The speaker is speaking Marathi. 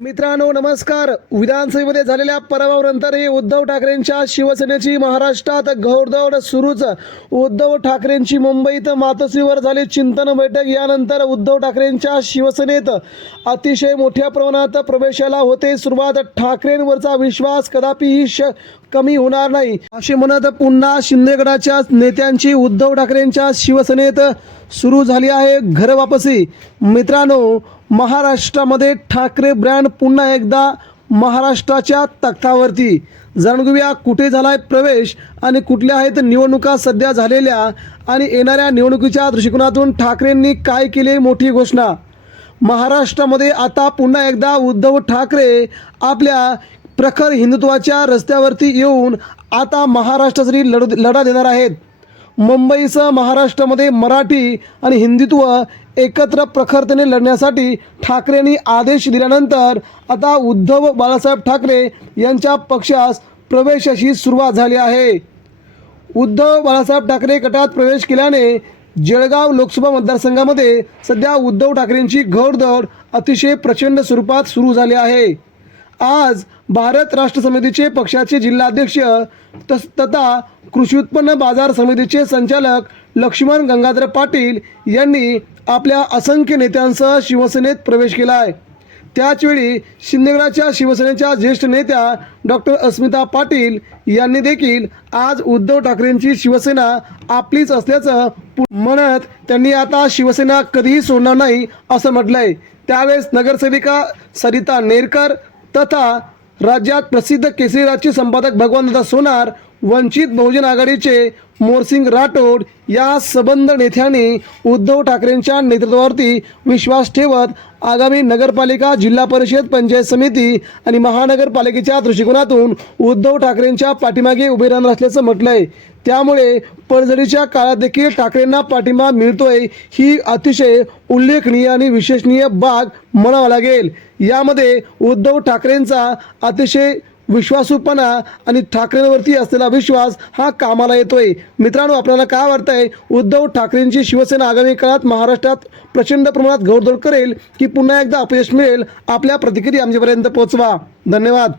मित्रांनो नमस्कार. विधानसभेमध्ये झालेल्या पराभवानंतरही उद्धव ठाकरेंच्या शिवसेनेची महाराष्ट्रात घौडदौड सुरूच. उद्धव ठाकरेंची मुंबईत मातोश्रीवर झाली चिंतन बैठक. यानंतर उद्धव ठाकरेंच्या शिवसेनेत अतिशय मोठ्या प्रमाणात प्रवेशाला होते. सुरुवात ठाकरेंवरचा विश्वास कदापिही श कमी होणार नाही. असे म्हणत पुन्हा शिंदेगडाच्या नेत्यांची उद्धव ठाकरेंच्या शिवसेनेत सुरू झाली आहे घर वापसी मित्रांनो महाराष्ट्रामध्ये ठाकरे ब्रँड पुन्हा एकदा महाराष्ट्राच्या तख्तावरती. जाणून घेऊया कुठे झालाय प्रवेश आणि कुठल्या आहेत निवडणुका सध्या झालेल्या आणि येणाऱ्या निवडणुकीच्या दृष्टिकोनातून ठाकरेंनी काय केली मोठी घोषणा? महाराष्ट्रामध्ये आता पुन्हा एकदा उद्धव ठाकरे आपल्या प्रखर हिंदुत्वाच्या रस्त्यावरती येऊन आता महाराष्ट्रासाठी लढ लढा देणार आहेत मुंबईसह महाराष्ट्रामध्ये मराठी आणि हिंदुत्व एकत्र प्रखरतेने लढण्यासाठी ठाकरेंनी आदेश दिल्यानंतर आता उद्धव बाळासाहेब ठाकरे यांच्या पक्षास प्रवेशाची सुरुवात झाली आहे. उद्धव बाळासाहेब ठाकरे गटात प्रवेश केल्याने जळगाव लोकसभा मतदारसंघामध्ये सध्या उद्धव ठाकरेंची घोडदौड अतिशय प्रचंड स्वरूपात सुरू झाली आहे. आज भारत राष्ट्र समितीचे पक्षाचे जिल्हाध्यक्ष तस तथा कृषी उत्पन्न बाजार समितीचे संचालक लक्ष्मण गंगाधर पाटील यांनी आपल्या असंख्य नेत्यांसह शिवसेनेत प्रवेश केला आहे त्याचवेळी शिंदेगडाच्या शिवसेनेच्या ज्येष्ठ नेत्या डॉक्टर अस्मिता पाटील यांनी देखील आज उद्धव ठाकरेंची शिवसेना आपलीच असल्याचं म्हणत त्यांनी आता शिवसेना कधीही सोडणार नाही असं म्हटलंय. त्यावेळेस नगरसेविका सरिता नेरकर तथा राज्यात प्रसिद्ध केसरी संपादक भगवानदादा सोनार वंचित बहुजन आघाडीचे मोरसिंग राठोड या सबंध नेत्याने उद्धव ठाकरेंच्या नेतृत्वावरती विश्वास ठेवत आगामी नगरपालिका जिल्हा परिषद पंचायत समिती आणि महानगरपालिकेच्या दृष्टिकोनातून उद्धव ठाकरेंच्या पाठीमागे उभे राहणार असल्याचं म्हटलंय. त्यामुळे पडझडीच्या काळात देखील ठाकरेंना पाठिंबा मिळतोय ही अतिशय उल्लेखनीय आणि विशेषणीय बाग म्हणावा लागेल. यामध्ये उद्धव ठाकरेंचा अतिशय विश्वासूपणा आणि ठाकरेंवरती असलेला विश्वास हा कामाला येतोय. मित्रांनो आपल्याला काय वाटतंय? उद्धव ठाकरेंची शिवसेना आगामी काळात महाराष्ट्रात प्रचंड प्रमाणात घोडदौड करेल की पुन्हा एकदा अपयश मिळेल? आपल्या प्रतिक्रिया आमच्यापर्यंत पोहोचवा. धन्यवाद.